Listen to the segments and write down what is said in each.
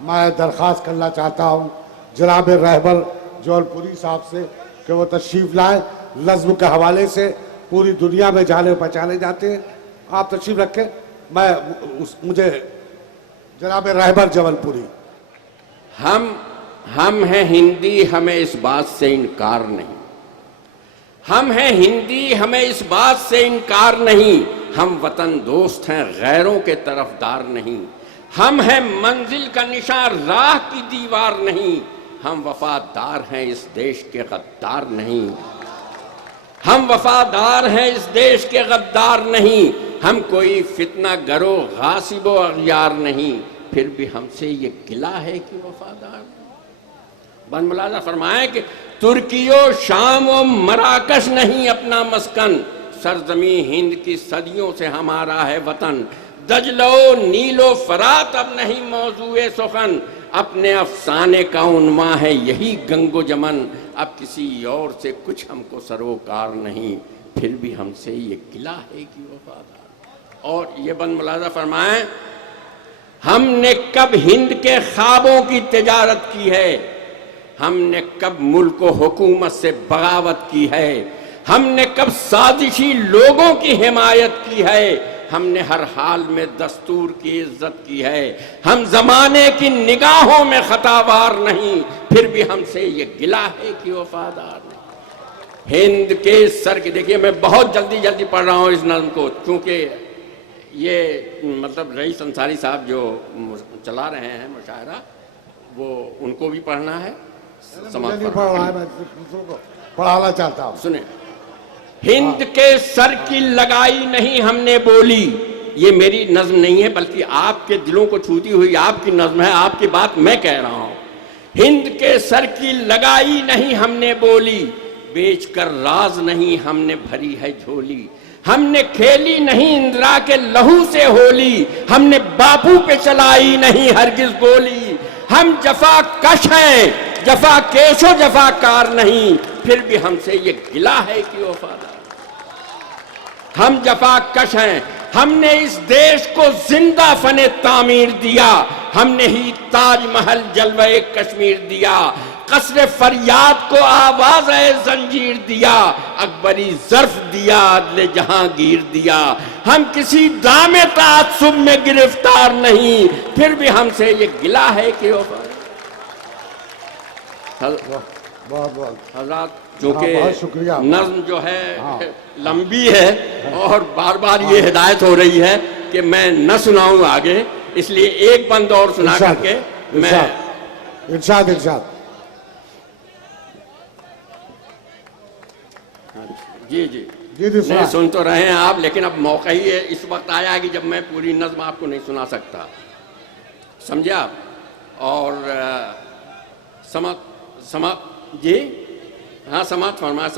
میں درخواست کرنا چاہتا ہوں جناب رہبر جول پوری صاحب سے کہ وہ تشریف لائیں. نظم کے حوالے سے پوری دنیا میں جانے پہچانے جاتے ہیں. آپ تشریف رکھیں. مجھے جناب رہبر جول پوری. ہم ہیں ہندی، ہمیں اس بات سے انکار نہیں. ہم ہیں ہندی، ہمیں اس بات سے انکار نہیں. ہم وطن دوست ہیں، غیروں کے طرفدار نہیں. ہم ہیں منزل کا نشان، راہ کی دیوار نہیں. ہم وفادار ہیں، اس دیش کے غدار نہیں. ہم وفادار ہیں، اس دیش کے غدار نہیں. ہم کوئی فتنہ گرو غاصب و اغیار نہیں. پھر بھی ہم سے یہ گلہ ہے کہ وفادار نہیں. بن ملازہ فرمائیں کہ ترکی و شام و مراکش نہیں اپنا مسکن. سرزمین ہند کی صدیوں سے ہمارا ہے وطن. دجلہ و نیل و فرات اب نہیں موضوع سخن. اپنے افسانے کا عنوان ہے یہی گنگ و جمن. اب کسی اور سے کچھ ہم کو سروکار نہیں. پھر بھی ہم سے یہ گلہ ہے کہ وفادار. اور یہ بن ملازہ فرمائیں ہم نے کب ہند کے خوابوں کی تجارت کی ہے. ہم نے کب ملک و حکومت سے بغاوت کی ہے. ہم نے کب سازشی لوگوں کی حمایت کی ہے. ہم نے ہر حال میں دستور کی عزت کی ہے. ہم زمانے کی نگاہوں میں خطاوار نہیں. پھر بھی ہم سے یہ گلہ ہے کہ وفادار نہیں. ہند کے سر کی دیکھیے میں بہت جلدی پڑھ رہا ہوں اس نظم کو کیونکہ یہ مطلب رئیس انصاری صاحب جو چلا رہے ہیں مشاعرہ وہ ان کو بھی پڑھنا ہے. پڑھانا چاہتا ہوں. سنیں ہند کے سر کی لگائی نہیں ہم نے بولی. یہ میری نظم نہیں ہے بلکہ آپ کے دلوں کو چھوتی ہوئی آپ کی نظم ہے. آپ کی بات میں کہہ رہا ہوں. ہند کے سر کی لگائی نہیں ہم نے بولی. بیچ کر راز نہیں ہم نے بھری ہے جھولی. ہم نے کھیلی نہیں اندرا کے لہو سے ہولی. ہم نے باپو پہ چلائی نہیں ہرگز گولی. ہم جفا کش ہیں، جفا کیش و جفا کار نہیں. پھر بھی ہم سے یہ گلہ ہے کہ وفادار. ہم جفا کش ہیں. ہم نے اس دیش کو زندہ فن تعمیر دیا. ہم نے ہی تاج محل جلوہ کشمیر دیا. قصر فریاد کو آواز زنجیر دیا. اکبری ظرف دیا، عدل جہانگیر دیا. ہم کسی دام تعصب میں گرفتار نہیں. پھر بھی ہم سے یہ گلہ ہے کہ بہت حضرات چونکہ شکریہ. نظم جو ہے لمبی ہے اور بار بار یہ ہدایت ہو رہی ہے کہ میں نہ سناؤں آگے، اس لیے ایک بند اور سنا کر کے میں ارشاد جی نہیں سن تو رہے ہیں آپ، لیکن اب موقع ہی اس وقت آیا کہ جب میں پوری نظم آپ کو نہیں سنا سکتا. سمجھے آپ؟ اور سماعت جی ہاں سماعت فرمائیں.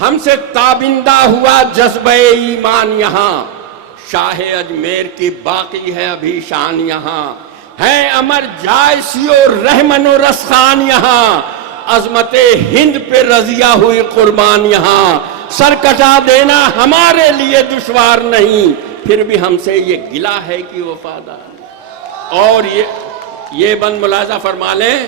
ہم سے تابندہ ہوا جذبہ ایمان یہاں. شاہ اجمیر کی باقی ہے ابھی شان یہاں. ہے امر جائسی و رحمن و رسخان یہاں. عظمت ہند پہ رضیہ ہوئی قربان یہاں. سر کٹا دینا ہمارے لیے دشوار نہیں. پھر بھی ہم سے یہ گلہ ہے کہ وفادار. اور یہ بند ملاحظہ فرما لیں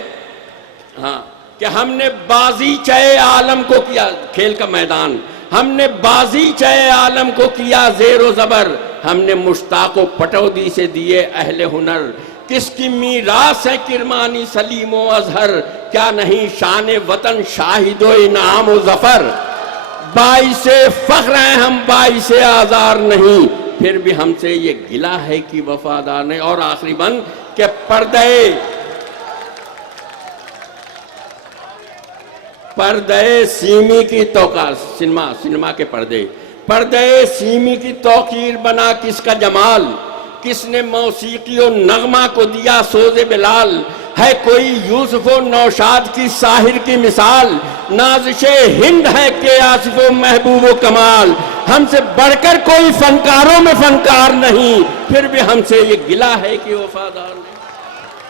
ہاں کہ ہم نے بازی چے عالم کو کیا، کھیل کا میدان، ہم نے بازی چے عالم کو کیا زیر و زبر. ہم نے مشتاق و پٹودی سے دیے اہل ہنر. کس کی میراث ہے کرمانی سلیم و اظہر. کیا نہیں شان وطن شاہد و انعام و ظفر. باعث فخر ہیں ہم باعث آزار نہیں. پھر بھی ہم سے یہ گلہ ہے کہ وفادار نہیں. اور آخری بند کہ پردے سیمی کی توقیر، سنما کے پردے سیمی کی توقیر بنا کس کا جمال. کس نے موسیقی و نغمہ کو دیا سوز بلال. ہے کوئی یوسف و نوشاد کی ساحر کی مثال. نازش ہند ہے کہ آصف و محبوب و کمال. ہم سے بڑھ کر کوئی فنکاروں میں فنکار نہیں. پھر بھی ہم سے یہ گلہ ہے کہ وفادار نہیں.